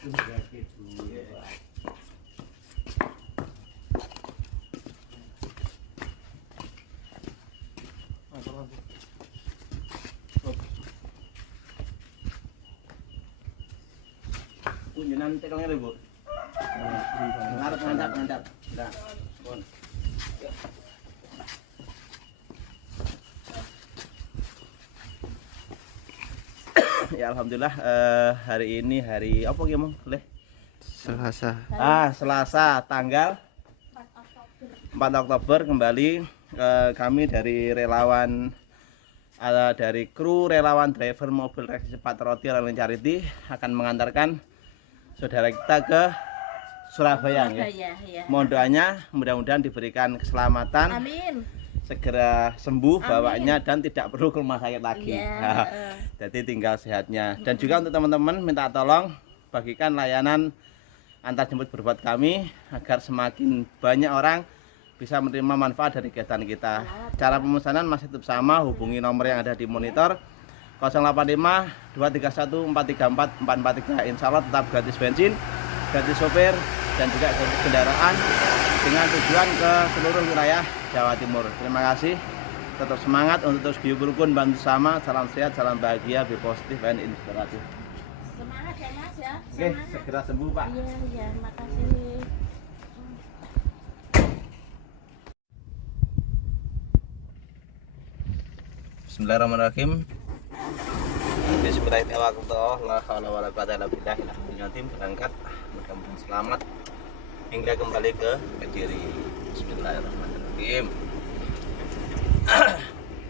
Kunjungan tekelnya Bu. Ngantap. Nah, bon. Ya alhamdulillah hari ini hari apa gimana? Boleh? Selasa. Selasa tanggal 4 Oktober kembali kami dari relawan dari kru relawan driver mobil Reaksi Cepat Roti Rolling Charity akan mengantarkan saudara kita ke Surabaya ya. Mohon doanya mudah-mudahan diberikan keselamatan. Amin. Segera sembuh bawanya dan tidak perlu ke rumah sakit lagi. Ya. Jadi tinggal sehatnya. Dan juga untuk teman-teman minta tolong bagikan layanan antar jemput berbuat kami agar semakin banyak orang bisa menerima manfaat dari kegiatan kita. Cara pemesanan masih tetap sama, hubungi nomor yang ada di monitor 085 231 434 443. Insya Allah tetap gratis bensin, gratis sopir, dan juga gratis kendaraan dengan tujuan ke seluruh wilayah Jawa Timur. Terima kasih, tetap semangat untuk terus guyub rukun bantu sama. Salam sehat, salam bahagia, be positif dan inspiratif. Semangat ya Mas ya. Oke, segera sembuh Pak. Iya, makasih. Bismillahirrahmanirrahim. Bismillahirrahmanirrahim. La haula wala quwata illa billah. Berangkat, mudah-mudahan selamat hingga kembali ke Kediri. Bismillahirrahmanirrahim.